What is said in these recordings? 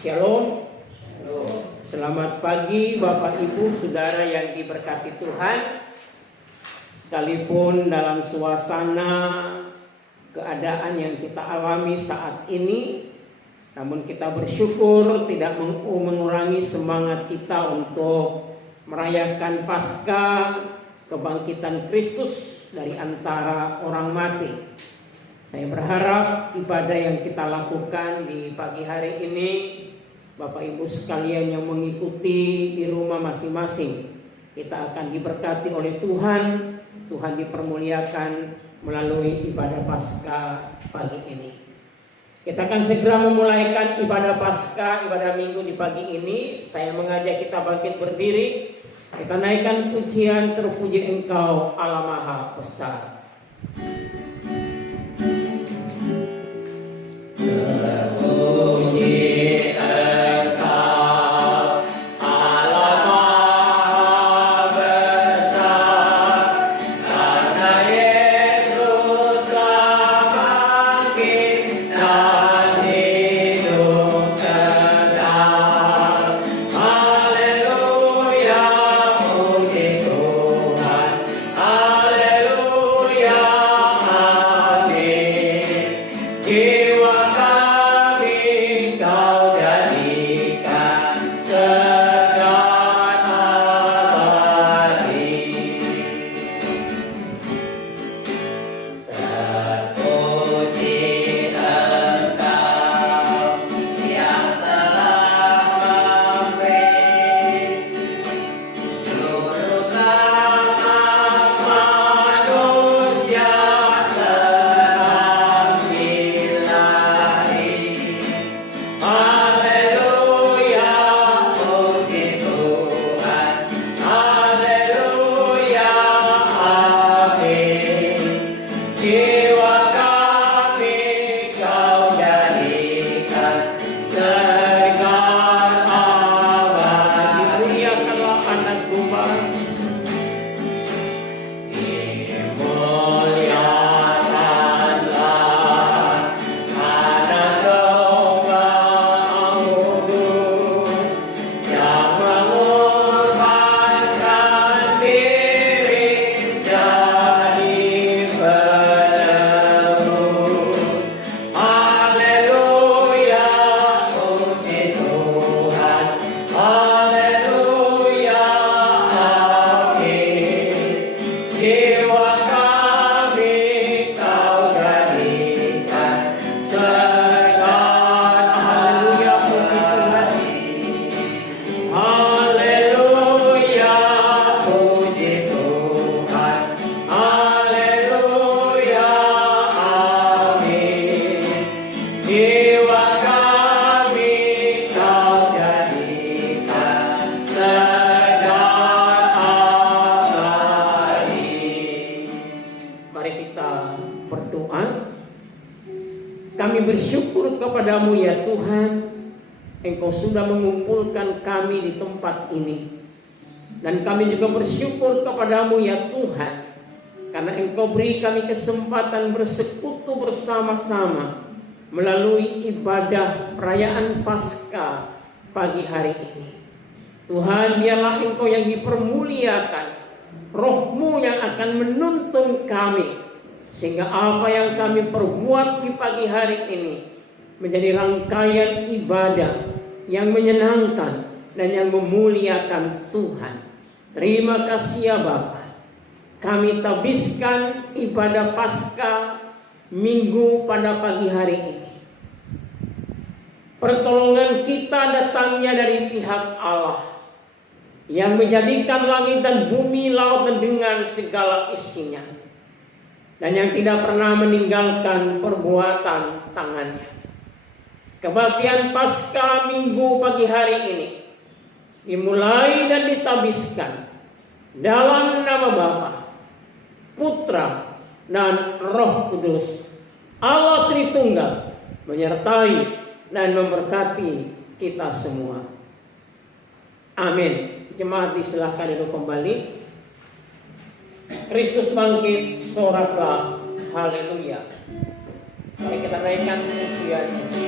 Shalom. Selamat pagi Bapak Ibu Saudara yang diberkati Tuhan. Sekalipun dalam suasana keadaan yang kita alami saat ini, namun kita bersyukur tidak mengurangi semangat kita untuk merayakan Paskah kebangkitan Kristus dari antara orang mati. Saya berharap ibadah yang kita lakukan di pagi hari ini, Bapak Ibu sekalian yang mengikuti di rumah masing-masing, kita akan diberkati oleh Tuhan. Tuhan dipermuliakan melalui ibadah Paskah pagi ini. Kita akan segera memulaikan ibadah Paskah, ibadah Minggu di pagi ini. Saya mengajak kita bangkit berdiri. Kita naikkan pujian, terpuji Engkau Allah Maha Besar. Bersyukur kepadamu ya Tuhan, Engkau sudah mengumpulkan kami di tempat ini. Dan kami juga bersyukur kepadamu ya Tuhan, karena Engkau beri kami kesempatan bersekutu bersama-sama melalui ibadah perayaan Paskah pagi hari ini. Tuhan, biarlah Engkau yang dipermuliakan, Roh-Mu yang akan menuntun kami, sehingga apa yang kami perbuat di pagi hari ini menjadi rangkaian ibadah yang menyenangkan dan yang memuliakan Tuhan. Terima kasih ya Bapa. Kami tabiskan ibadah Paskah Minggu pada pagi hari ini. Pertolongan kita datangnya dari pihak Allah yang menjadikan langit dan bumi, laut dan dengan segala isinya, dan yang tidak pernah meninggalkan perbuatan tangannya. Kebaktian Paskah Minggu pagi hari ini dimulai dan ditabiskan dalam nama Bapa, Putra, dan Roh Kudus, Allah Tritunggal, menyertai dan memberkati kita semua. Amin. Jemaat disilahkan duduk kembali. Kristus bangkit, soraklah, haleluya. Mari kita naikkan pujian ini.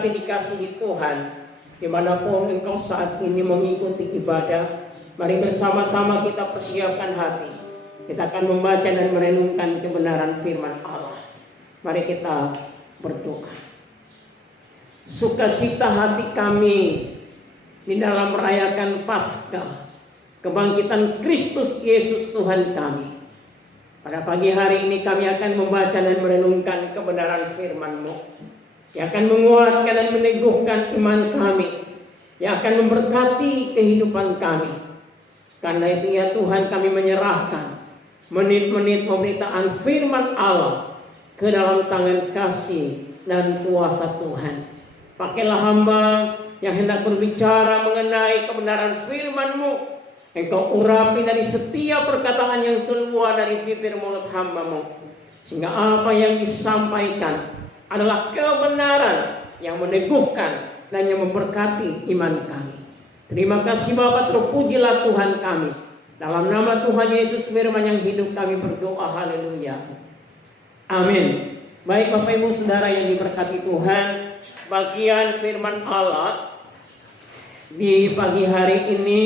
hati dikasihi Tuhan, dimanapun engkau saat ini mengikuti ibadah, mari bersama-sama kita persiapkan hati. Kita akan membaca dan merenungkan kebenaran firman Allah. Mari kita berdoa. Sukacita hati kami di dalam merayakan Paskah, kebangkitan Kristus Yesus Tuhan kami. Pada pagi hari ini kami akan membaca dan merenungkan kebenaran firman-Mu, yang akan menguatkan dan meneguhkan iman kami, yang akan memberkati kehidupan kami. Karena itu ya Tuhan, kami menyerahkan menit-menit pemberitaan firman Allah ke dalam tangan kasih dan kuasa Tuhan. Pakailah hamba yang hendak berbicara mengenai kebenaran firman-Mu. Engkau urapi dari setiap perkataan yang keluar dari bibir mulut hamba-Mu, sehingga apa yang disampaikan adalah kebenaran yang meneguhkan dan yang memberkati iman kami. Terima kasih Bapa, terpujilah Tuhan kami. Dalam nama Tuhan Yesus firman yang hidup kami berdoa, haleluya. Amin. Baik Bapak Ibu Saudara yang diberkati Tuhan, bagian firman Allah di pagi hari ini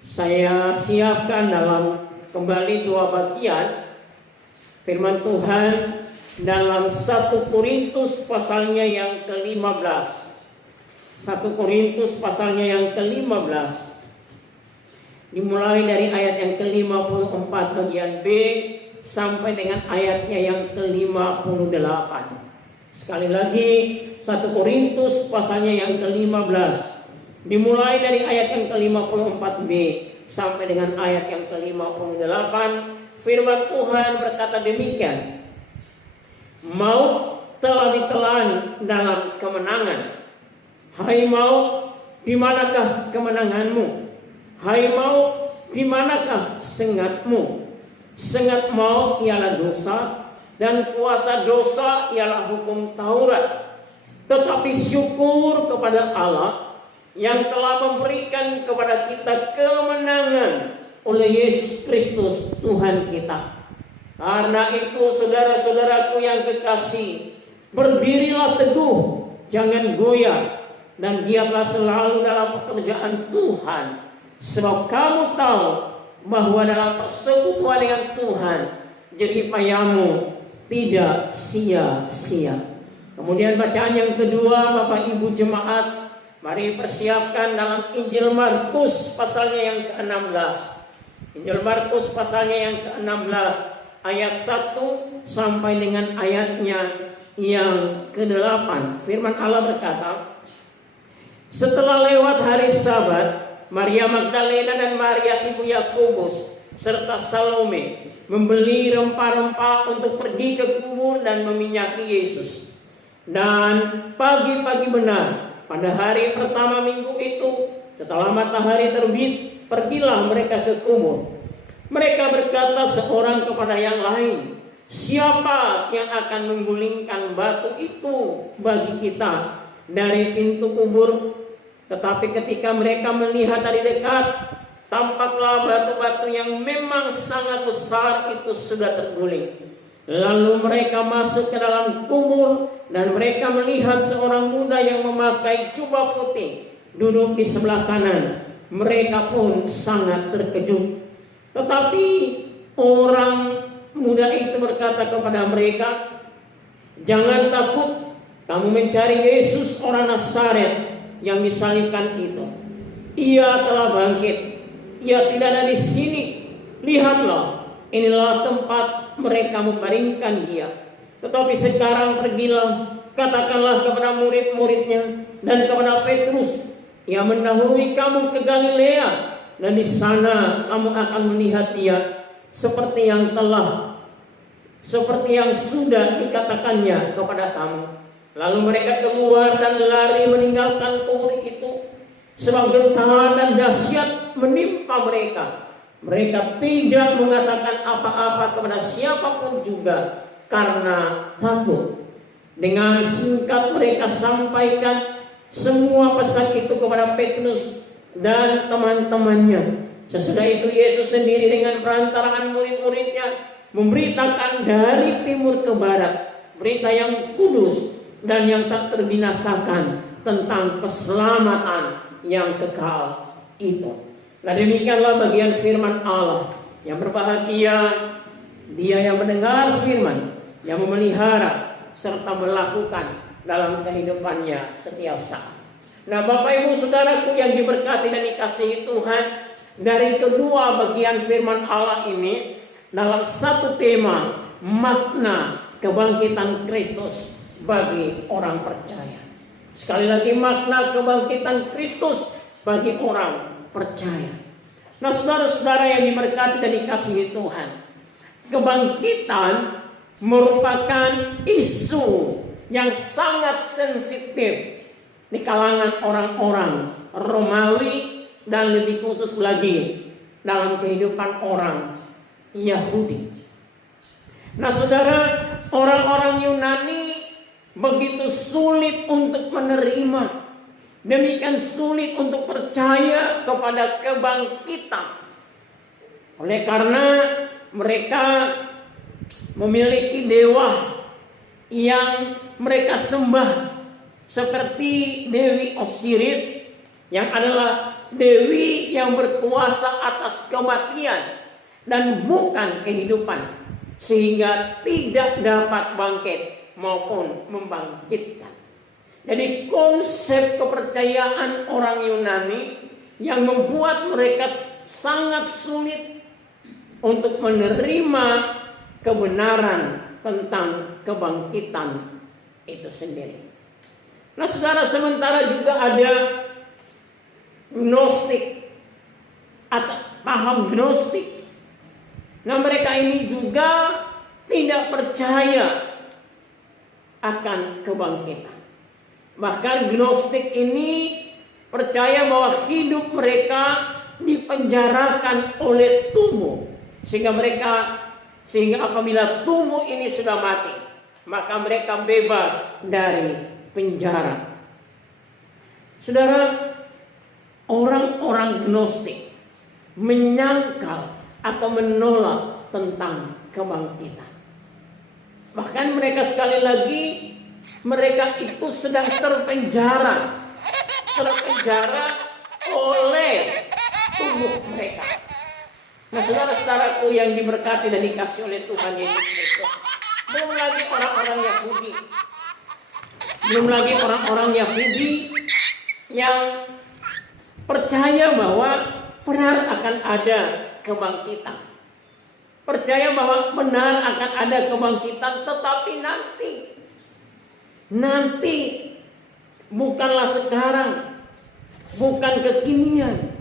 saya siapkan dalam kembali dua bagian firman Tuhan dalam 1 Korintus pasalnya yang ke-15. 1 Korintus pasalnya yang ke-15. Dimulai dari ayat yang ke-54 bagian B sampai dengan ayatnya yang ke-58. Sekali lagi 1 Korintus pasalnya yang ke-15. Dimulai dari ayat yang ke-54b sampai dengan ayat yang ke-58. Firman Tuhan berkata demikian. Maut telah ditelan dalam kemenangan. Hai maut, di manakah kemenanganmu? Hai maut, di manakah sengatmu? Sengat maut ialah dosa, dan kuasa dosa ialah hukum Taurat. Tetapi syukur kepada Allah yang telah memberikan kepada kita kemenangan oleh Yesus Kristus Tuhan kita. Karena itu saudara-saudaraku yang kekasih, berdirilah teguh, jangan goyah, dan giatlah selalu dalam pekerjaan Tuhan. Sebab kamu tahu bahwa dalam persekutuan dengan Tuhan, jerih payahmu tidak sia-sia. Kemudian bacaan yang kedua, Bapak Ibu jemaat, mari persiapkan dalam Injil Markus pasalnya yang ke-16. Injil Markus pasalnya yang ke-16 ayat 1 sampai dengan ayatnya yang ke-8. Firman Allah berkata, setelah lewat hari Sabat, Maria Magdalena dan Maria ibu Yakobus serta Salome membeli rempah-rempah untuk pergi ke kubur dan meminyaki Yesus. Dan pagi-pagi benar, pada hari pertama minggu itu, setelah matahari terbit, pergilah mereka ke kubur. Mereka berkata seorang kepada yang lain, siapa yang akan menggulingkan batu itu bagi kita dari pintu kubur? Tetapi ketika mereka melihat dari dekat, tampaklah batu-batu yang memang sangat besar itu sudah terguling. Lalu mereka masuk ke dalam kubur dan mereka melihat seorang muda yang memakai jubah putih duduk di sebelah kanan. Mereka pun sangat terkejut. Tetapi orang muda itu berkata kepada mereka, jangan takut, kamu mencari Yesus orang Nazaret yang disalibkan itu. Ia telah bangkit. Ia tidak ada di sini. Lihatlah, inilah tempat mereka membaringkan dia. Tetapi sekarang pergilah, katakanlah kepada murid-muridnya dan kepada Petrus, ia mendahului kamu ke Galilea, dan di sana kamu akan melihat dia seperti yang sudah dikatakannya kepada kamu. Lalu mereka keluar dan lari meninggalkan kubur itu, sebab getaran dan dahsyat menimpa mereka. Mereka tidak mengatakan apa-apa kepada siapapun juga karena takut. Dengan singkat mereka sampaikan semua pesan itu kepada Petrus dan teman-temannya. Sesudah itu Yesus sendiri dengan perantaraan murid-muridnya memberitakan dari timur ke barat berita yang kudus dan yang tak terbinasakan, tentang keselamatan yang kekal itu. Nah, demikianlah bagian firman Allah. Yang berbahagia dia yang mendengar firman, yang memelihara serta melakukan dalam kehidupannya setiap saat. Nah, Bapak Ibu Saudaraku yang diberkati dan dikasihi Tuhan, dari kedua bagian firman Allah ini dalam satu tema, makna kebangkitan Kristus bagi orang percaya. Sekali lagi, makna kebangkitan Kristus bagi orang percaya. Nah, saudara-saudara yang diberkati dan dikasihi Tuhan, kebangkitan merupakan isu yang sangat sensitif di kalangan orang-orang Romawi dan lebih khusus lagi dalam kehidupan orang Yahudi. Nah, saudara, orang-orang Yunani begitu sulit untuk menerima, demikian sulit untuk percaya kepada kebangkitan. Oleh karena mereka memiliki dewa yang mereka sembah, seperti Dewi Osiris yang adalah dewi yang berkuasa atas kematian dan bukan kehidupan, sehingga tidak dapat bangkit maupun membangkitkan. Jadi konsep kepercayaan orang Yunani yang membuat mereka sangat sulit untuk menerima kebenaran tentang kebangkitan itu sendiri. Nah, saudara, sementara juga ada Gnostik atau paham Gnostik. Nah, mereka ini juga tidak percaya akan kebangkitan. Bahkan Gnostik ini percaya bahwa hidup mereka dipenjarakan oleh tubuh, sehingga apabila tubuh ini sudah mati, maka mereka bebas dari penjara. Saudara, orang-orang Gnostik menyangkal atau menolak tentang kebangkitan. Bahkan mereka sekali lagi, mereka itu sedang terpenjara oleh tubuh mereka. Nah, saudara-saudaraku yang diberkati dan dikasihi oleh Tuhan Yesus Kristus, belum lagi orang-orang Yahudi yang percaya bahwa benar akan ada kebangkitan. Percaya bahwa benar akan ada kebangkitan, tetapi nanti bukanlah sekarang, bukan kekinian,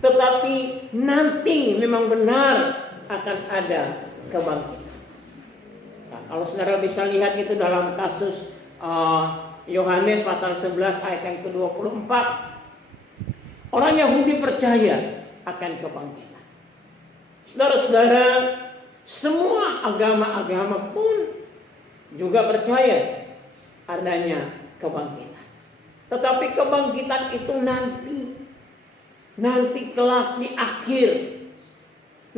tetapi nanti memang benar akan ada kebangkitan. Nah, kalau saudara bisa lihat itu dalam kasus Yohanes pasal 11 ayat yang ke-24, orang Yahudi percaya akan kebangkitan. Saudara-saudara, semua agama-agama pun juga percaya adanya kebangkitan. Tetapi kebangkitan itu nanti kelak di akhir.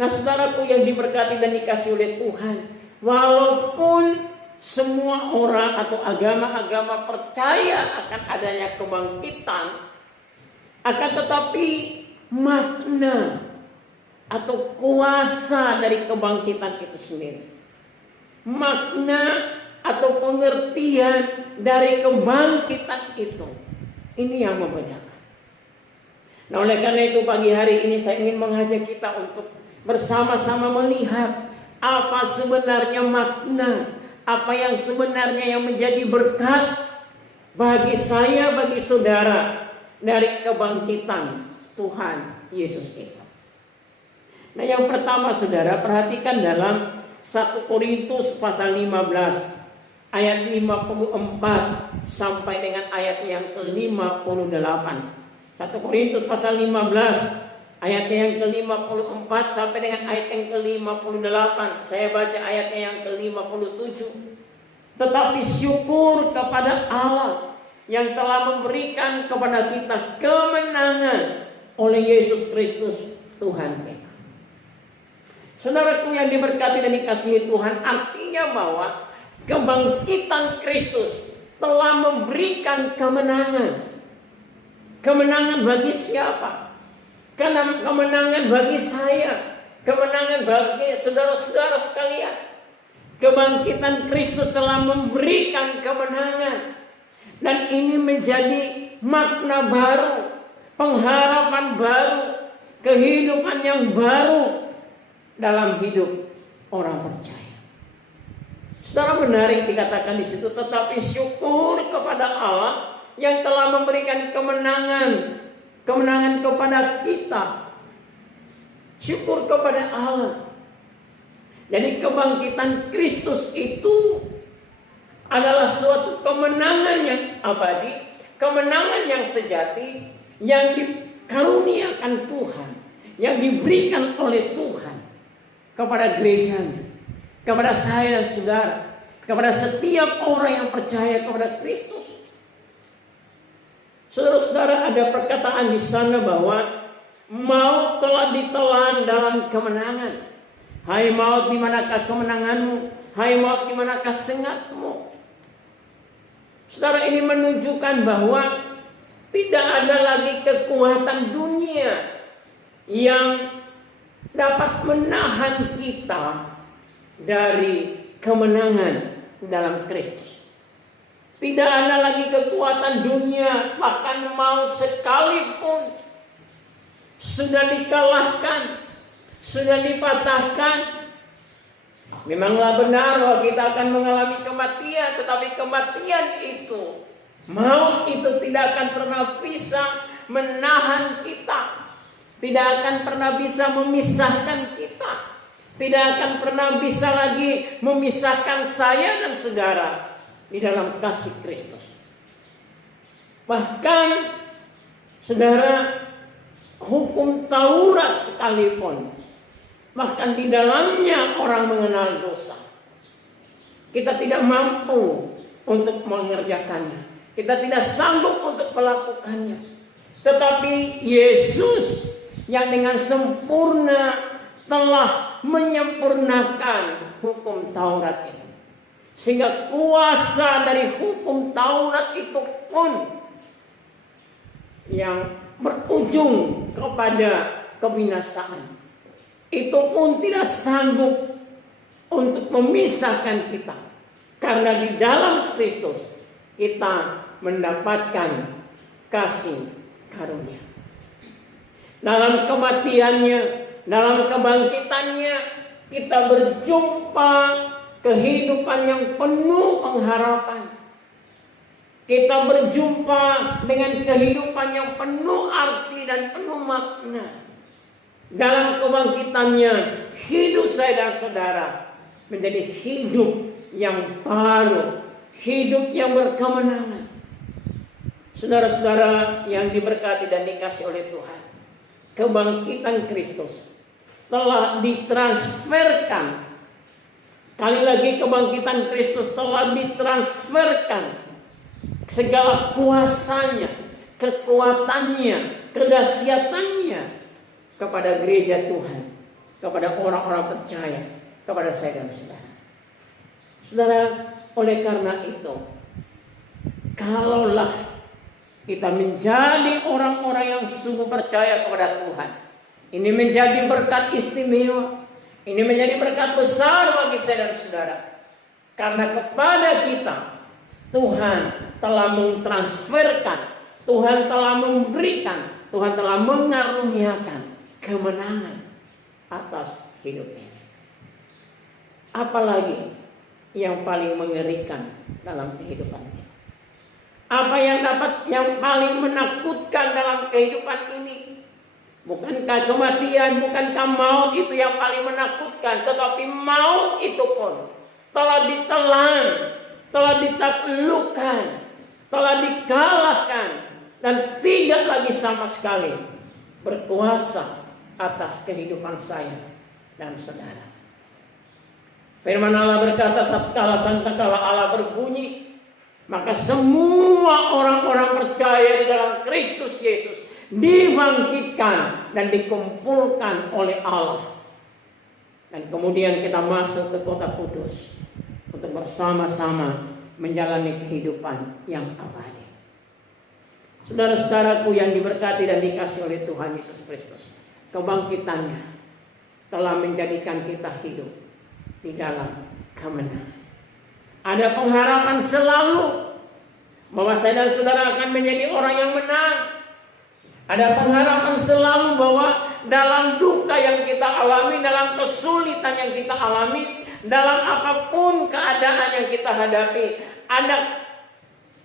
Nah, saudaraku yang diberkati dan dikasihi oleh Tuhan, walaupun semua orang atau agama-agama percaya akan adanya kebangkitan, akan tetapi makna atau kuasa dari kebangkitan itu sendiri, makna atau pengertian dari kebangkitan itu, ini yang membedakan. Nah, oleh karena itu pagi hari ini saya ingin mengajak kita untuk bersama-sama melihat apa sebenarnya makna, apa yang sebenarnya yang menjadi berkat bagi saya, bagi saudara dari kebangkitan Tuhan Yesus itu. Nah, yang pertama saudara, perhatikan dalam 1 Korintus pasal 15 ayat 54 sampai dengan ayat yang ke-58. 1 Korintus pasal 15 ayat yang ke-54 sampai dengan ayat yang ke-58. Saya baca ayatnya yang ke-57. Tetapi syukur kepada Allah yang telah memberikan kepada kita kemenangan oleh Yesus Kristus Tuhan kita. Saudaraku yang diberkati dan dikasihi Tuhan, artinya bahwa kebangkitan Kristus telah memberikan kemenangan. Kemenangan bagi siapa? Karena kemenangan bagi saya, kemenangan bagi saudara-saudara sekalian. Kebangkitan Kristus telah memberikan kemenangan. Dan ini menjadi makna baru, pengharapan baru, kehidupan yang baru dalam hidup orang percaya. Saudara, menarik dikatakan di situ, tetapi syukur kepada Allah yang telah memberikan kemenangan kepada kita. Syukur kepada Allah. Jadi kebangkitan Kristus itu adalah suatu kemenangan yang abadi, kemenangan yang sejati, yang dikaruniakan Tuhan, yang diberikan oleh Tuhan kepada gerejanya, kepada saya dan saudara, kepada setiap orang yang percaya kepada Kristus. Saudara-saudara, ada perkataan di sana bahwa maut telah ditelan dalam kemenangan. Hai maut, di manakah kemenanganmu? Hai maut, di manakah sengatmu? Saudara, ini menunjukkan bahwa tidak ada lagi kekuatan dunia yang dapat menahan kita dari kemenangan dalam Kristus. Tidak ada lagi kekuatan dunia, bahkan maut sekalipun sudah dikalahkan, sudah dipatahkan. Memanglah benar bahwa kita akan mengalami kematian, tetapi kematian itu, maut itu tidak akan pernah bisa menahan kita, tidak akan pernah bisa memisahkan kita, tidak akan pernah bisa lagi memisahkan saya dan saudara di dalam kasih Kristus. Bahkan saudara, hukum Taurat sekalipun, bahkan di dalamnya orang mengenal dosa, kita tidak mampu untuk mengerjakannya, kita tidak sanggup untuk melakukannya. Tetapi Yesus yang dengan sempurna telah menyempurnakan hukum Taurat itu, sehingga kuasa dari hukum Taurat itu pun yang berujung kepada kebinasaan, itu pun tidak sanggup untuk memisahkan kita. Karena di dalam Kristus kita mendapatkan kasih karunia. Dalam kematiannya, dalam kebangkitannya, kita berjumpa kehidupan yang penuh pengharapan. Kita berjumpa dengan kehidupan yang penuh arti dan penuh makna. Dalam kebangkitannya, hidup saya dan saudara menjadi hidup yang baru, hidup yang berkemenangan. Saudara-saudara yang diberkati dan dikasihi oleh Tuhan, kebangkitan Kristus telah ditransferkan. Kali lagi, kebangkitan Kristus telah ditransferkan segala kuasanya, kekuatannya, kedahsyatannya kepada gereja Tuhan, kepada orang-orang percaya, kepada saya dan saudara. Saudara, oleh karena itu, kalaulah kita menjadi orang-orang yang sungguh percaya kepada Tuhan, ini menjadi berkat istimewa, ini menjadi berkat besar bagi saya dan saudara. Karena kepada kita Tuhan telah mentransferkan, Tuhan telah memberikan, Tuhan telah mengaruniakan kemenangan atas hidup ini. Apalagi yang paling mengerikan dalam kehidupan ini? Apa yang paling menakutkan dalam kehidupan ini? Bukankah kematian, bukankah maut itu yang paling menakutkan? Tetapi maut itu pun telah ditelan, telah ditaklukkan, telah dikalahkan, dan tidak lagi sama sekali berkuasa atas kehidupan saya dan saudara. Firman Allah berkata, sangkakala Allah berbunyi, maka semua orang-orang percaya di dalam Kristus Yesus dibangkitkan dan dikumpulkan oleh Allah. Dan kemudian kita masuk ke kota kudus untuk bersama-sama menjalani kehidupan yang abadi. Saudara-saudaraku yang diberkati dan dikasihi oleh Tuhan Yesus Kristus, kebangkitannya telah menjadikan kita hidup di dalam kemenangan. Ada pengharapan selalu bahwa saya dan saudara akan menjadi orang yang menang. Ada pengharapan selalu bahwa dalam duka yang kita alami, dalam kesulitan yang kita alami, dalam apapun keadaan yang kita hadapi, ada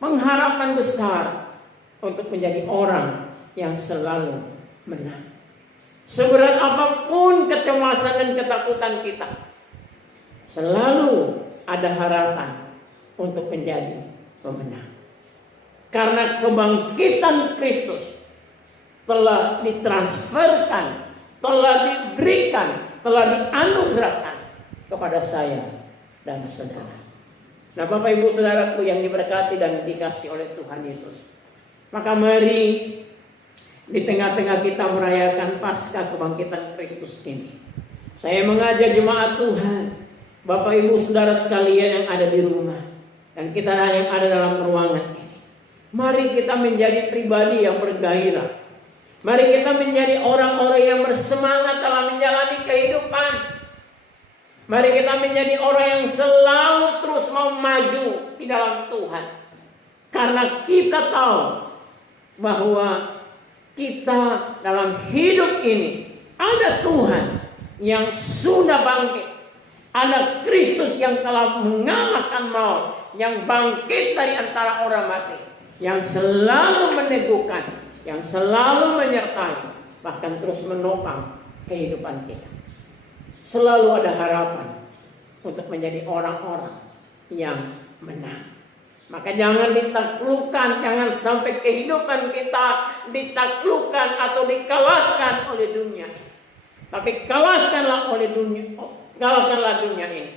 pengharapan besar untuk menjadi orang yang selalu menang. Seberat apapun kecemasan dan ketakutan kita, selalu ada harapan untuk menjadi pemenang. Karena kebangkitan Kristus telah ditransferkan, telah diberikan, telah dianugerahkan kepada saya dan saudara. Nah, Bapak Ibu Saudaraku yang diberkati dan dikasihi oleh Tuhan Yesus, maka mari di tengah-tengah kita merayakan Paskah kebangkitan Kristus ini, saya mengajak jemaat Tuhan, Bapak Ibu Saudara sekalian yang ada di rumah, dan kita yang ada dalam ruangan ini, mari kita menjadi pribadi yang bergairah. Mari kita menjadi orang-orang yang bersemangat dalam menjalani kehidupan. Mari kita menjadi orang yang selalu terus mau maju di dalam Tuhan. Karena kita tahu bahwa kita dalam hidup ini ada Tuhan yang sudah bangkit. Ada Kristus yang telah mengalahkan maut, yang bangkit dari antara orang mati, yang selalu meneguhkan, yang selalu menyertai, bahkan terus menopang kehidupan kita. Selalu ada harapan untuk menjadi orang-orang yang menang. Maka jangan ditaklukkan, jangan sampai kehidupan kita ditaklukkan atau dikalahkan oleh dunia. Tapi kalahkanlah dunia ini.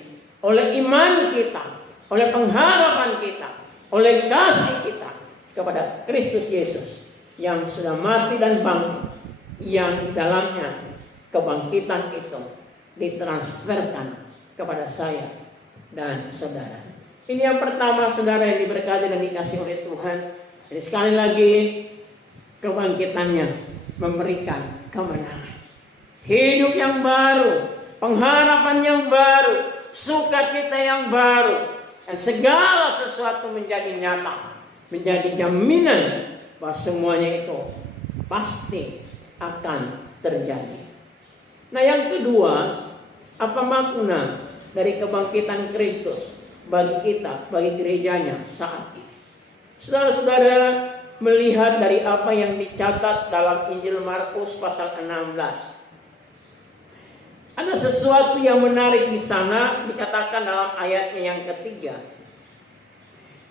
Oleh iman kita, oleh pengharapan kita, oleh kasih kita kepada Kristus Yesus yang sudah mati dan bangkit, yang di dalamnya kebangkitan itu ditransferkan kepada saya dan saudara. Ini yang pertama, saudara yang diberkati dan dikasihi oleh Tuhan. Jadi sekali lagi, kebangkitannya memberikan kemenangan, hidup yang baru, pengharapan yang baru, sukacita yang baru, dan segala sesuatu menjadi nyata, menjadi jaminan bahwa semuanya itu pasti akan terjadi. Nah, yang kedua, apa makna dari kebangkitan Kristus bagi kita, bagi gerejanya saat ini? Saudara-saudara melihat dari apa yang dicatat dalam Injil Markus pasal 16. Ada sesuatu yang menarik di sana, dikatakan dalam ayatnya yang ketiga.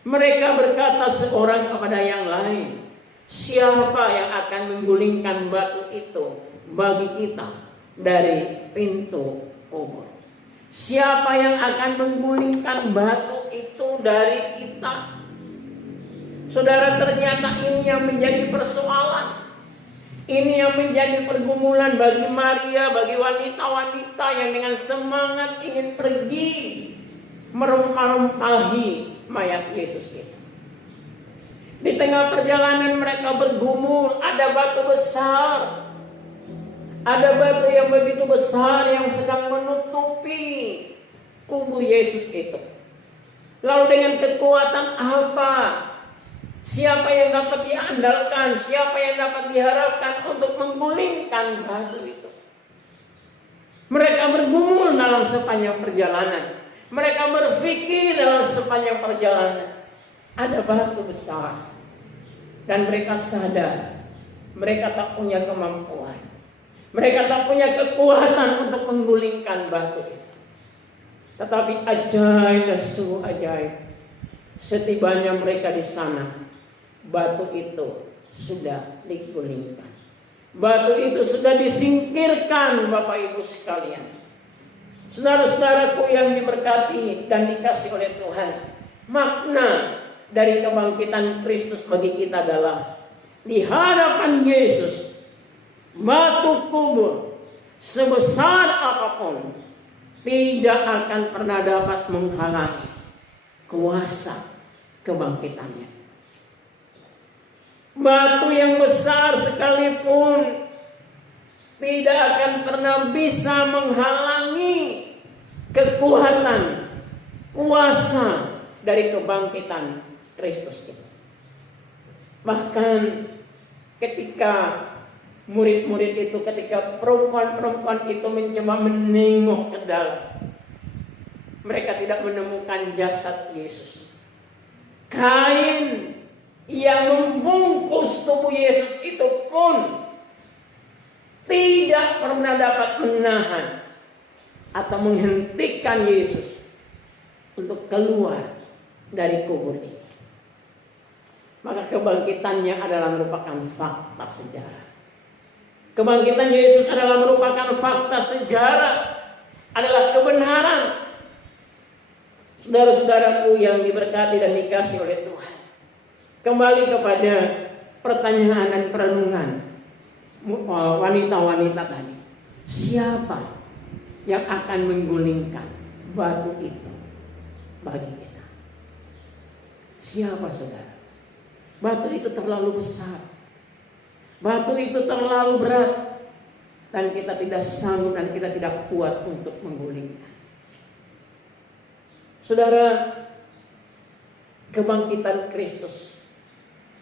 Mereka berkata seorang kepada yang lain, siapa yang akan menggulingkan batu itu bagi kita dari pintu kubur? Siapa yang akan menggulingkan batu itu dari kita? Saudara, ternyata ini yang menjadi persoalan. Ini yang menjadi pergumulan bagi Maria, bagi wanita-wanita yang dengan semangat ingin pergi merempah-rempahi mayat Yesus itu. Di tengah perjalanan mereka bergumul, ada batu besar. Ada batu yang begitu besar yang sedang menutupi kubur Yesus itu. Lalu dengan kekuatan apa? Siapa yang dapat diandalkan? Siapa yang dapat diharapkan untuk menggulingkan batu itu? Mereka bergumul dalam sepanjang perjalanan. Mereka berpikir dalam sepanjang perjalanan. Ada batu besar. Dan mereka sadar mereka tak punya kemampuan. Mereka tak punya kekuatan untuk menggulingkan batu itu. Tetapi ajaib dan sungguh ajaib, setibanya mereka di sana, batu itu sudah digulingkan. Batu itu sudah disingkirkan, Bapak Ibu sekalian. Saudara-saudaraku yang diberkati dan dikasihi oleh Tuhan, makna dari kebangkitan Kristus bagi kita adalah di hadapan Yesus, batu kubur sebesar apapun tidak akan pernah dapat menghalangi kuasa kebangkitannya. Batu yang besar sekalipun tidak akan pernah bisa menghalangi kekuatan, kuasa dari kebangkitan Kristus itu. Bahkan ketika murid-murid itu, ketika perempuan-perempuan itu mencoba menengok ke dalam, mereka tidak menemukan jasad Yesus. Kain yang membungkus tubuh Yesus itu pun tidak pernah dapat menahan atau menghentikan Yesus untuk keluar dari kubur ini. Maka kebangkitannya adalah merupakan fakta sejarah. Kebangkitan Yesus adalah merupakan fakta sejarah, adalah kebenaran. Saudara-saudaraku yang diberkati dan dikasihi oleh Tuhan, kembali kepada pertanyaan dan perenungan wanita-wanita tadi. Siapa yang akan menggulingkan batu itu bagi kita? Siapa, saudara? Batu itu terlalu besar, batu itu terlalu berat, dan kita tidak sanggup dan kita tidak kuat untuk menggulingkan. Saudara, kebangkitan Kristus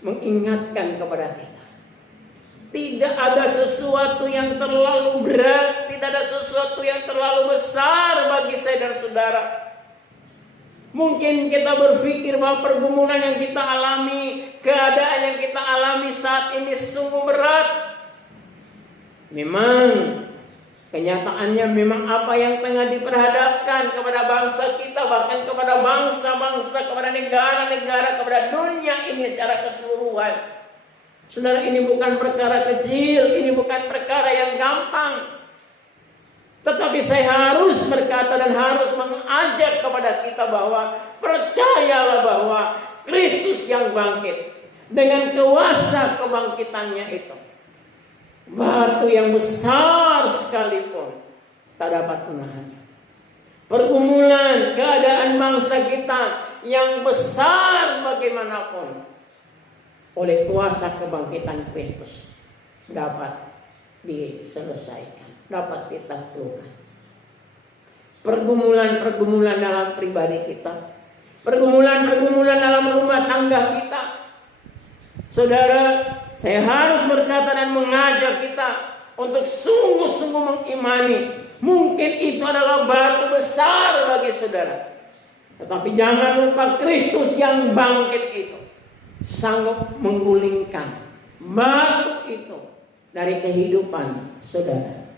mengingatkan kepada kita, tidak ada sesuatu yang terlalu berat, tidak ada sesuatu yang terlalu besar bagi saya dan saudara. Mungkin kita berpikir bahwa pergumulan yang kita alami, keadaan yang kita alami saat ini sungguh berat. Memang kenyataannya memang apa yang tengah diperhadapkan kepada bangsa kita, bahkan kepada bangsa-bangsa, kepada negara-negara, kepada dunia ini secara keseluruhan. Saudara, ini bukan perkara kecil, ini bukan perkara yang gampang. Tetapi saya harus berkata dan harus mengajak kepada kita bahwa percayalah bahwa Kristus yang bangkit, dengan kuasa kebangkitannya itu, batu yang besar sekalipun tak dapat menahannya. Pergumulan keadaan bangsa kita yang besar bagaimanapun, oleh kuasa kebangkitan Kristus dapat diselesaikan, dapat ditaklukkan. Pergumulan-pergumulan dalam pribadi kita, pergumulan-pergumulan dalam rumah tangga kita, saudara, saya harus berkata dan mengajak kita untuk sungguh-sungguh mengimani, mungkin itu adalah batu besar bagi saudara, tetapi jangan lupa Kristus yang bangkit itu sanggup menggulingkan batu itu dari kehidupan saudara.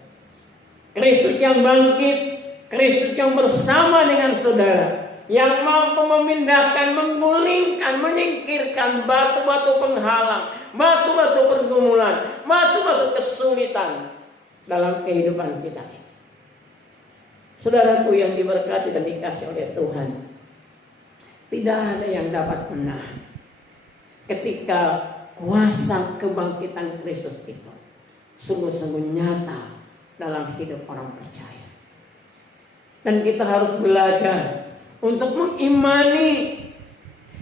Kristus yang bangkit, Kristus yang bersama dengan saudara, yang mampu memindahkan, menggulingkan, menyingkirkan batu-batu penghalang, batu-batu pergumulan, batu-batu kesulitan dalam kehidupan kita ini. Saudaraku yang diberkati dan dikasihi oleh Tuhan, tidak ada yang dapat menahan ketika kuasa kebangkitan Kristus itu sungguh-sungguh nyata dalam hidup orang percaya. Dan kita harus belajar untuk mengimani,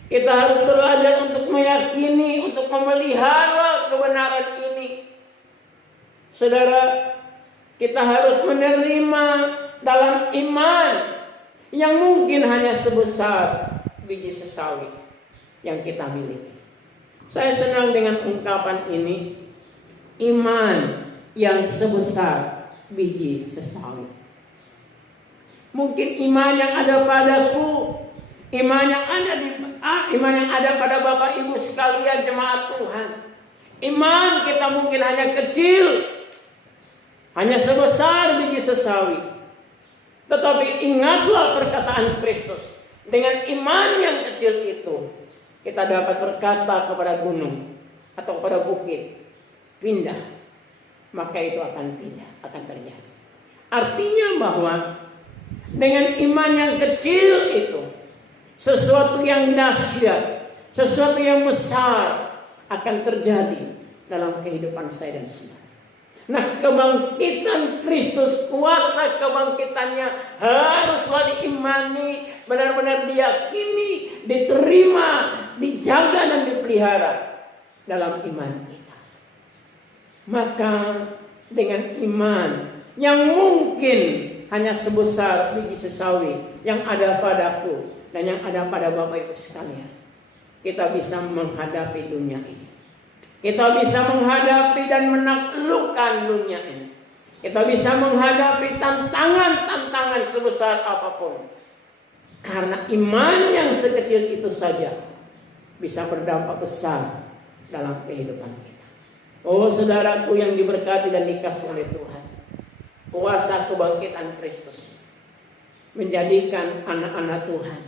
kita harus belajar untuk meyakini, untuk memelihara kebenaran ini. Saudara, kita harus menerima dalam iman yang mungkin hanya sebesar biji sesawi yang kita miliki. Saya senang dengan ungkapan ini, iman yang sebesar biji sesawi. Mungkin iman yang ada padaku, iman yang ada pada Bapak Ibu sekalian jemaat Tuhan, iman kita mungkin hanya kecil, hanya sebesar biji sesawi. Tetapi ingatlah perkataan Kristus, dengan iman yang kecil itu kita dapat berkata kepada gunung atau kepada bukit, pindah, maka itu akan pindah, akan terjadi. Artinya bahwa dengan iman yang kecil itu, sesuatu yang dahsyat, sesuatu yang besar akan terjadi dalam kehidupan saya dan saudara. Nah, kebangkitan Kristus, kuasa kebangkitannya haruslah diimani, benar-benar diyakini, diterima, dijaga dan dipelihara dalam iman kita. Maka dengan iman yang mungkin hanya sebesar biji sesawi yang ada padaku dan yang ada pada Bapak Ibu sekalian, kita bisa menghadapi dunia ini. Kita bisa menghadapi dan menaklukkan dunia ini. Kita bisa menghadapi tantangan-tantangan sebesar apapun. Karena iman yang sekecil itu saja bisa berdampak besar dalam kehidupan kita. Oh saudaraku yang diberkati dan dikasihi oleh Tuhan, kuasa kebangkitan Kristus menjadikan anak-anak Tuhan,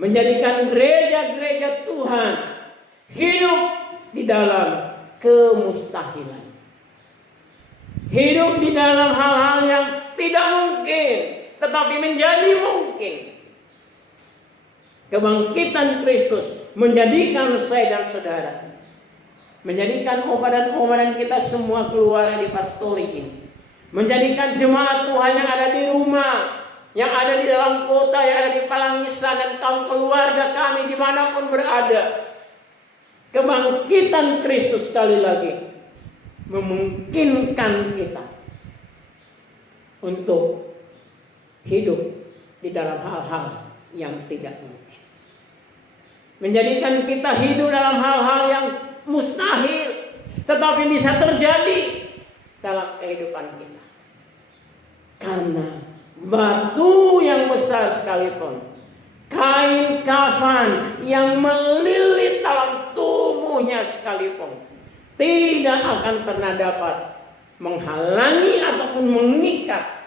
menjadikan gereja-gereja Tuhan hidup di dalam kemustahilan. Hidup di dalam hal-hal yang tidak mungkin, tetapi menjadi mungkin. Kebangkitan Kristus menjadikan saya dan saudara, menjadikan obadan-obadan kita semua keluar di pastori ini, menjadikan jemaat Tuhan yang ada di rumah, yang ada di dalam kota, yang ada di Palangisan, dan kaum keluarga kami dimanapun berada. Kebangkitan Kristus sekali lagi memungkinkan kita untuk hidup di dalam hal-hal yang tidak mungkin. Menjadikan kita hidup dalam hal-hal yang mustahil, tetapi bisa terjadi dalam kehidupan kita. Karena batu yang besar sekalipun, kain kafan yang melilit dalam tubuhnya sekalipun, tidak akan pernah dapat menghalangi ataupun mengikat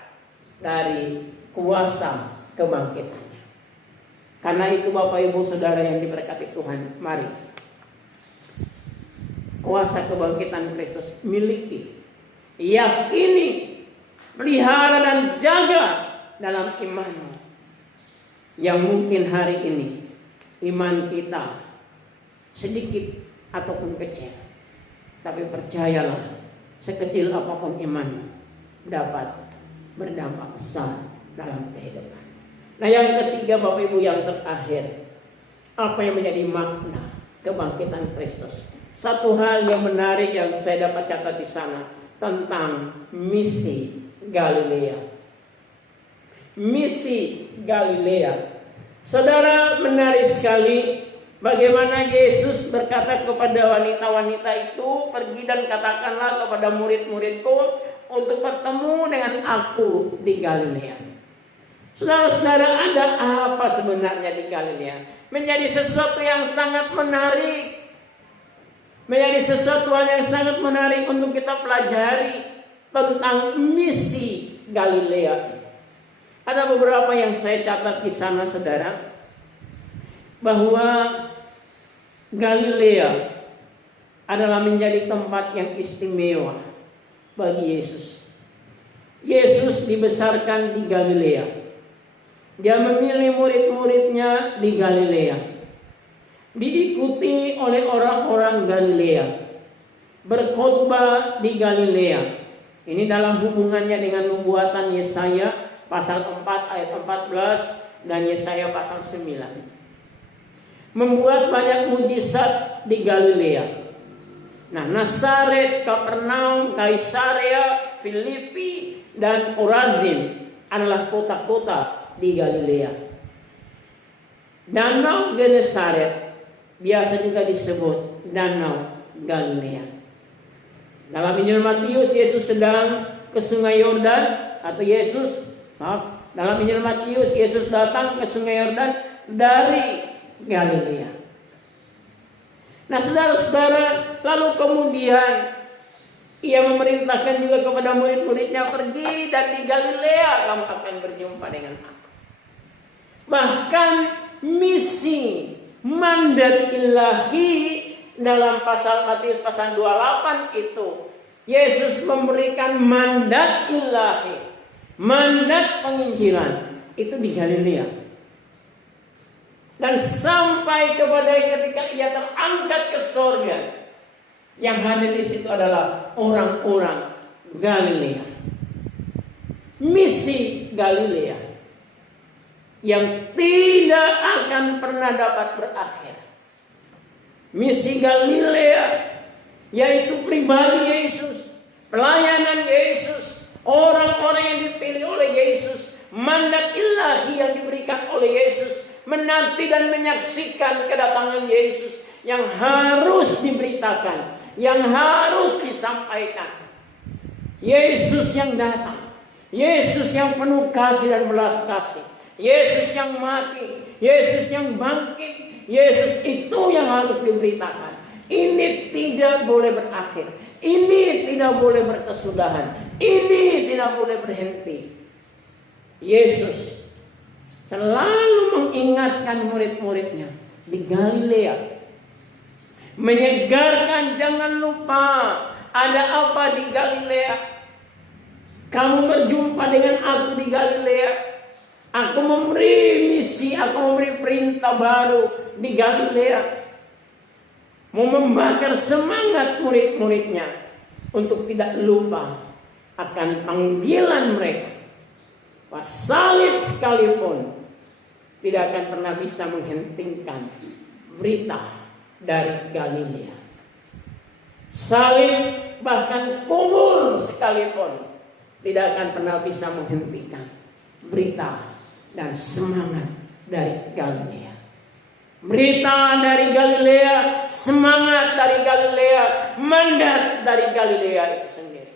dari kuasa kebangkitannya. Karena itu Bapak Ibu Saudara yang diberkati Tuhan, mari kuasa kebangkitan Kristus miliki, yakini, pelihara dan jaga dalam imanmu. Yang mungkin hari ini iman kita sedikit ataupun kecil, tapi percayalah, sekecil apapun iman dapat berdampak besar dalam kehidupan. Nah yang ketiga Bapak Ibu yang terakhir, apa yang menjadi makna kebangkitan Kristus? Satu hal yang menarik yang saya dapat catat di sana tentang misi Galilea. Misi Galilea. Saudara, menarik sekali bagaimana Yesus berkata kepada wanita-wanita itu, pergi dan katakanlah kepada murid-muridku untuk bertemu dengan aku di Galilea. Saudara-saudara, ada apa sebenarnya di Galilea? Menjadi sesuatu yang sangat menarik. Menjadi sesuatu yang sangat menarik untuk kita pelajari tentang misi Galilea. Ada beberapa yang saya catat di sana, saudara, bahwa Galilea adalah menjadi tempat yang istimewa bagi Yesus. Yesus dibesarkan di Galilea. Dia memilih murid-muridnya di Galilea. Diikuti oleh orang-orang Galilea. Berkhotbah di Galilea. Ini dalam hubungannya dengan nubuatan Yesaya pasal 4 ayat 14 dan Yesaya pasal 9. Membuat banyak mujizat di Galilea. Nah, Nazaret, Kapernaum, Kaisarea, Filipi, dan Korazim adalah kota-kota di Galilea. Danau Genesaret biasa juga disebut Danau Galilea. Dalam Injil Matius, Yesus sedang ke Sungai Yordan, atau dalam Injil Matius, Yesus datang ke Sungai Yordan dari Galilea. Nah, saudara-saudara, lalu kemudian ia memerintahkan juga kepada murid-muridnya, pergi dan di Galilea kamu akan berjumpa dengan aku. Bahkan misi mandat ilahi dalam pasal Matius pasal 28 itu, Yesus memberikan mandat ilahi, mandat penginjilan itu di Galilea. Dan sampai kepada ketika ia terangkat ke surga, yang hadir di situ adalah orang-orang Galilea. Misi Galilea yang tidak akan pernah dapat berakhir. Misi Galilea, yaitu pribadi Yesus, pelayanan Yesus, orang-orang yang dipilih oleh Yesus, mandat ilahi yang diberikan oleh Yesus, menanti dan menyaksikan kedatangan Yesus yang harus diberitakan, yang harus disampaikan. Yesus yang datang, Yesus yang penuh kasih dan belas kasih, Yesus yang mati, Yesus yang bangkit, Yesus itu yang harus diberitakan. Ini tidak boleh berakhir, ini tidak boleh berkesudahan, ini tidak boleh berhenti. Yesus selalu mengingatkan murid-muridnya di Galilea, menyegarkan, jangan lupa ada apa di Galilea. Kamu berjumpa dengan aku di Galilea. Aku memberi misi, aku memberi perintah baru di Galilea. Mau membakar semangat murid-muridnya untuk tidak lupa akan panggilan mereka. Salib sekalipun tidak akan pernah bisa menghentikan berita dari Galilea. Salib bahkan kubur sekalipun tidak akan pernah bisa menghentikan berita dan semangat dari Galilea. Berita dari Galilea, semangat dari Galilea, mandat dari Galilea itu sendiri.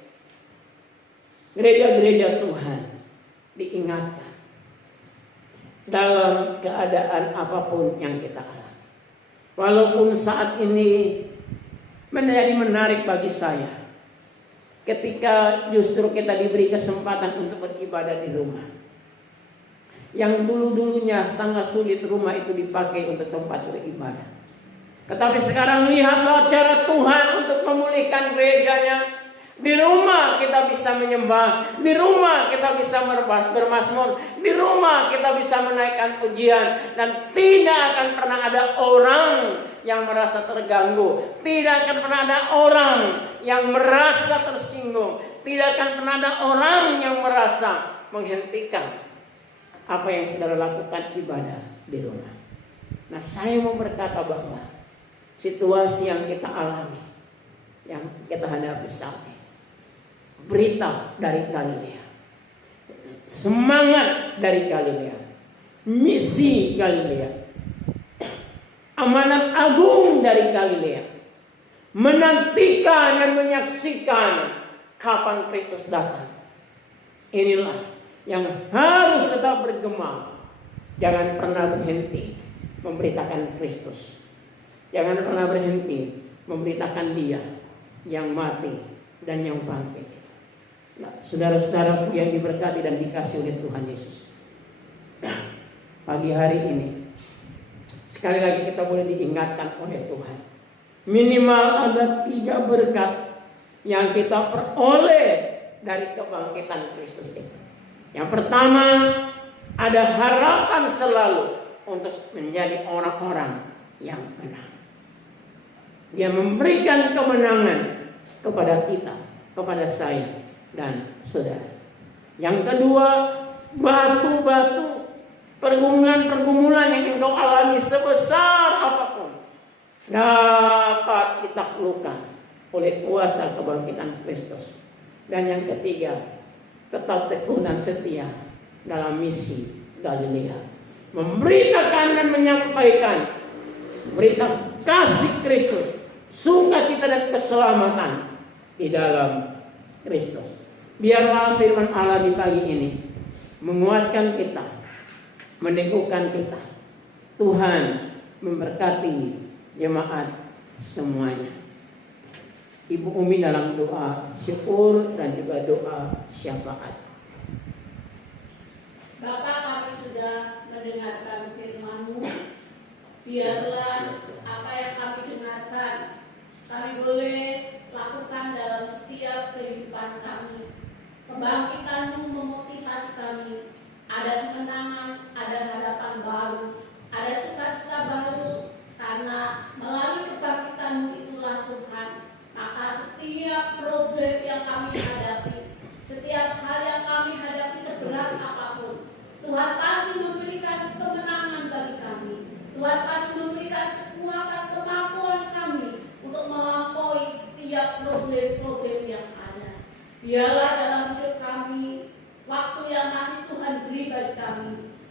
Gereja-gereja Tuhan diingatkan dalam keadaan apapun yang kita alami. Walaupun saat ini menjadi menarik bagi saya ketika justru kita diberi kesempatan untuk beribadah di rumah. Yang dulu-dulunya sangat sulit rumah itu dipakai untuk tempat beribadah. Tetapi sekarang lihatlah cara Tuhan untuk memulihkan gerejanya. Di rumah kita bisa menyembah, di rumah kita bisa bermazmur, di rumah kita bisa menaikkan pujian, dan tidak akan pernah ada orang yang merasa terganggu, tidak akan pernah ada orang yang merasa tersinggung, tidak akan pernah ada orang yang merasa menghentikan apa yang saudara lakukan ibadah di rumah. Nah, saya mau berkata bahwa situasi yang kita alami, yang kita hadapi saat ini, berita dari Galilea, semangat dari Galilea, misi Galilea, amanat agung dari Galilea, menantikan dan menyaksikan kapan Kristus datang. Inilah yang harus tetap bergema. Jangan pernah berhenti memberitakan Kristus. Jangan pernah berhenti memberitakan Dia yang mati dan yang bangkit. Nah, saudara-saudara yang diberkati dan dikasihi oleh Tuhan Yesus, pagi hari ini sekali lagi kita boleh diingatkan oleh Tuhan. Minimal ada 3 berkat yang kita peroleh dari kebangkitan Kristus itu. Yang pertama, ada harapan selalu untuk menjadi orang-orang yang menang. Dia memberikan kemenangan kepada kita, kepada saya dan saudara. Yang kedua, batu-batu, pergumulan-pergumulan yang engkau alami sebesar apapun dapat ditaklukkan oleh kuasa kebangkitan Kristus. Dan yang ketiga, tetap tekun dan setia dalam misi Galilea, memberitakan dan menyampaikan berita kasih Kristus, sukacita dan keselamatan di dalam Kristus. Biarlah firman Allah di pagi ini menguatkan kita, meneguhkan kita. Tuhan memberkati jemaat semuanya. Ibu Umi dalam doa syukur dan juga doa syafaat. Bapa, kami sudah mendengarkan firman-Mu. Biarlah apa yang kami dengarkan kami boleh lakukan dalam setiap kehidupan kami. Kebangkitan-Mu memotivasi kami. Ada kemenangan, ada harapan baru, ada sukacita baru, karena melalui kebangkitan-Mu itulah Tuhan. Maka setiap problem yang kami hadapi, setiap hal yang kami hadapi seberat apapun, Tuhan pasti memberikan auditorium yang ada. Biarlah dalam hidup kami, waktu yang masih Tuhan beri bagi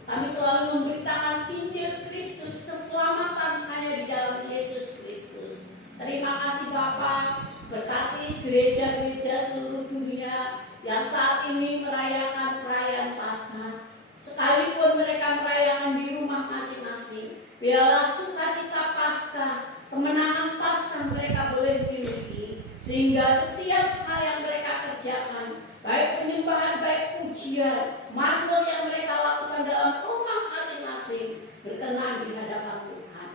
kami selalu memberitakan Injil Kristus, keselamatan hanya di dalam Yesus Kristus. Terima kasih Bapa, berkati gereja-gereja seluruh dunia yang saat ini merayakan perayaan Paskah. Sekalipun mereka merayakan di rumah masing-masing, biarlah sukacita Paskah, kemenangan Paskah mereka boleh miliki, sehingga setiap hal yang mereka kerjakan, baik penyembahan, baik pujian, mazmur yang mereka lakukan dalam rumah masing-masing, berkenan di hadapan Tuhan.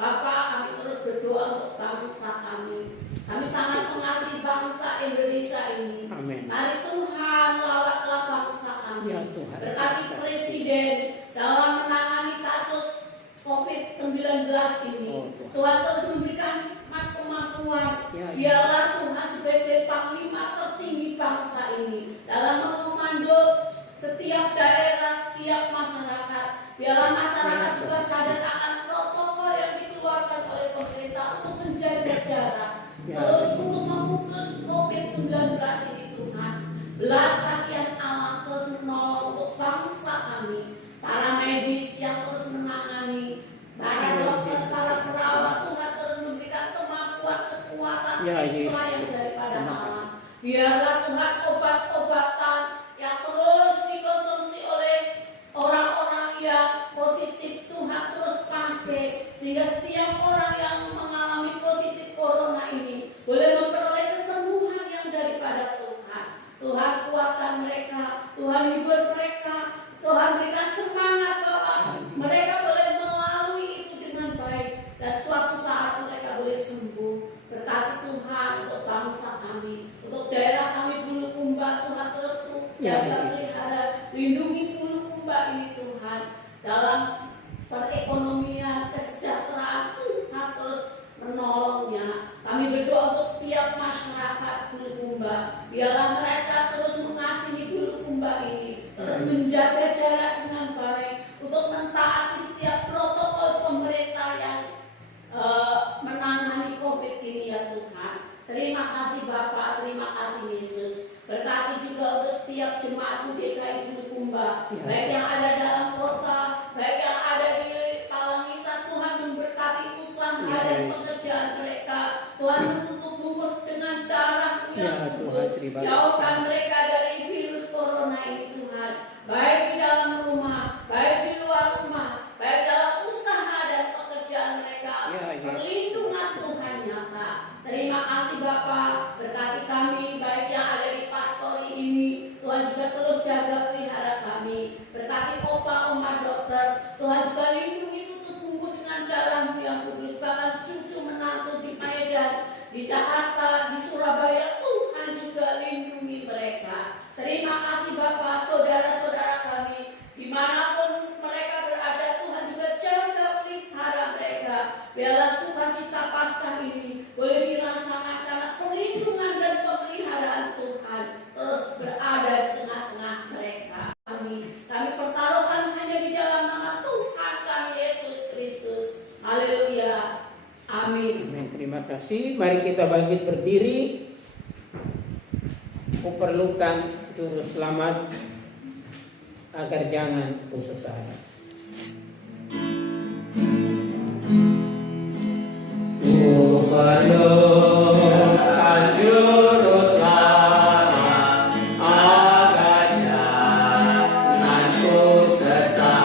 Bapa, kami terus berdoa untuk bangsa kami. Kami sangat mengasihi bangsa Indonesia ini. Amin. Mari Tuhan lawatlah bangsa kami. Ya Tuhan. Berkati Presiden dalam menangani kasus COVID-19 ini. Tuhan terus memberikan hikmat kemampuan. Biarlah Tuhan sebagai Panglima tertinggi bangsa ini dalam mengomando setiap daerah, setiap masyarakat. Biarlah masyarakat juga sadar akan protokol yang dikeluarkan oleh pemerintah untuk menjaga jarak. Terus untuk memutus COVID-19 ini Tuhan. Belas kasihan Allah terus menolong untuk bangsa kami. Para medis yang terus menangani, para dokter, para perawat, Tuhan terus memberikan kemampuan, kekuatan, ekstra yang daripada Allah. Biarlah Tuhan obat-obatan yang terus dikonsumsi oleh orang-orang yang positif, Tuhan terus pakai, sehingga setiap orang yang mengalami positif corona ini boleh memperoleh kesembuhan yang daripada Tuhan. Tuhan kuatkan mereka, Tuhan hibur mereka, Tuhan berikan semangat bahwa mereka boleh melalui itu dengan baik, dan suatu saat mereka boleh sembuh. Berkati Tuhan untuk bangsa kami, untuk daerah kami Bulukumba, Tuhan terus jaga, pelihara, lindungi Bulukumba ini Tuhan. Dalam perekonomian, kesejahteraan, Tuhan terus menolongnya. Kami berdoa untuk setiap masyarakat Bulukumba. Biarlah mereka terus mengasihi Bulukumba ini, terus menjaga jarak dengan baik, untuk mentaati setiap protokol pemerintah yang menangani COVID ini ya Tuhan. Terima kasih Bapa, terima kasih Yesus. Berkati juga untuk setiap jemaat GKI Bulukumba, baik yang ada dalam kota, baik yang ada di Palangisan. Tuhan memberkati usaha dan pekerjaan mereka. Tuhan menutup mulut dengan darah yang kudus. Jauhkan mereka dari virus corona ini Tuhan, baik di dalam rumah, baik di luar rumah, baik dalam usaha dan pekerjaan mereka. Perlindungan Tuhan nyata. Terima kasih Bapa, berkati kami, baik yang ada di pastori ini. Tuhan juga terus jaga pelihara kami. Berkati opa, oma, dokter. Tuhan juga lindungi, tutup bungkus dengan darah-Mu yang kudus. Bahkan cucu menantu di Medan, di Jakarta, di Surabaya, Tuhan juga lindungi mereka. Terima kasih Bapa, saudara-saudara kami, dimanapun mereka berada, Tuhan juga jaga pelihara mereka. Biarlah sukacita Paskah ini boleh dirasakan karena perlindungan dan pemeliharaan Tuhan terus berada di tengah-tengah mereka. Kami pertaruhkan hanya di dalam nama Tuhan kami Yesus Kristus. Haleluya. Amin. Amin. Terima kasih. Mari kita bangkit berdiri. Kuperlukan juru selamat agar jangan putus asa. Kuperlukan juru selamat agar jangan putus asa.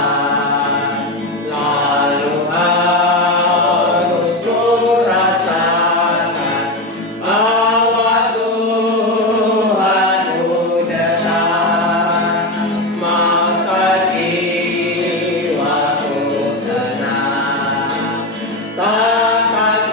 Lalu harus kurasakan bahwa Tuhan sudah datang, maka jiwaku tenang. Takkan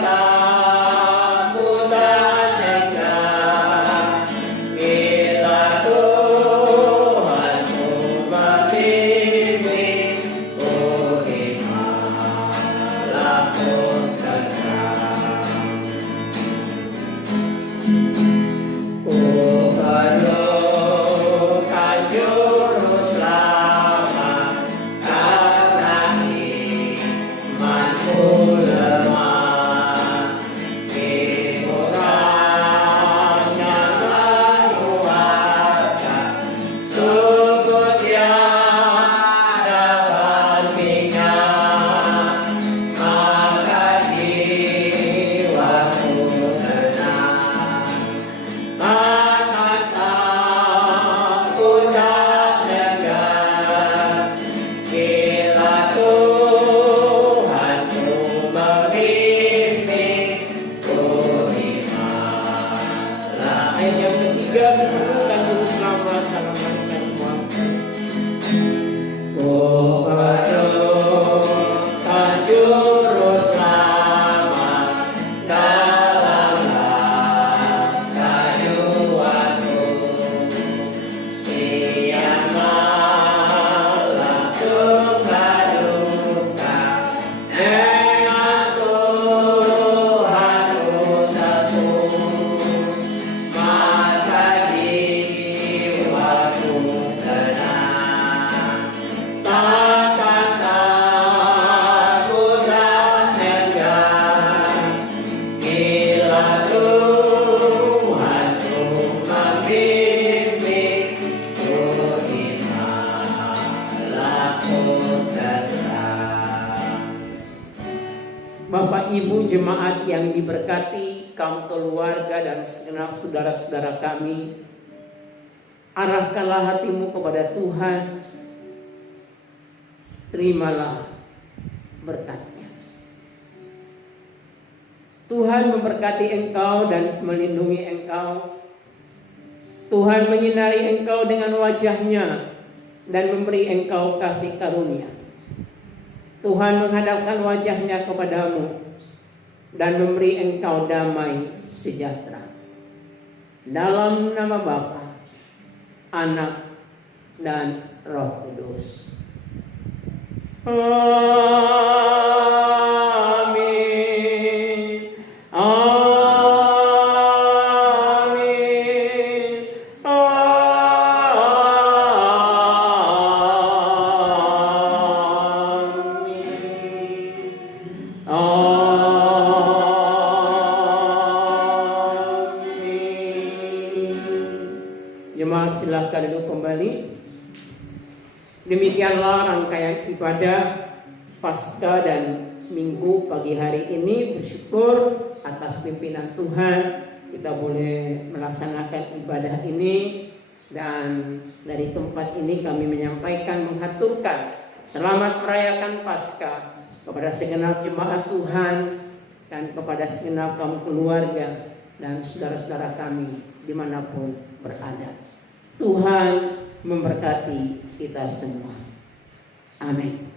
Bapak Ibu jemaat yang diberkati, kaum keluarga dan segenap saudara-saudara kami, arahkanlah hatimu kepada Tuhan, terimalah berkat-Nya. Tuhan memberkati engkau dan melindungi engkau. Tuhan menyinari engkau dengan wajah-Nya dan memberi engkau kasih karunia. Tuhan menghadapkan wajah-Nya kepadamu dan memberi engkau damai sejahtera. Dalam nama Bapa, Anak, dan Roh Kudus. Amin. Amin. Jemaat silakan duduk kembali. Demikianlah rangkaian ibadah Paskah dan Minggu pagi hari ini. Bersyukur atas pimpinan Tuhan kita boleh melaksanakan ibadah ini, dan dari tempat ini kami menyampaikan menghaturkan selamat merayakan Paskah kepada segenap jemaat Tuhan dan kepada segenap kaum keluarga dan saudara-saudara kami dimanapun berada. Tuhan memberkati kita semua. Amin.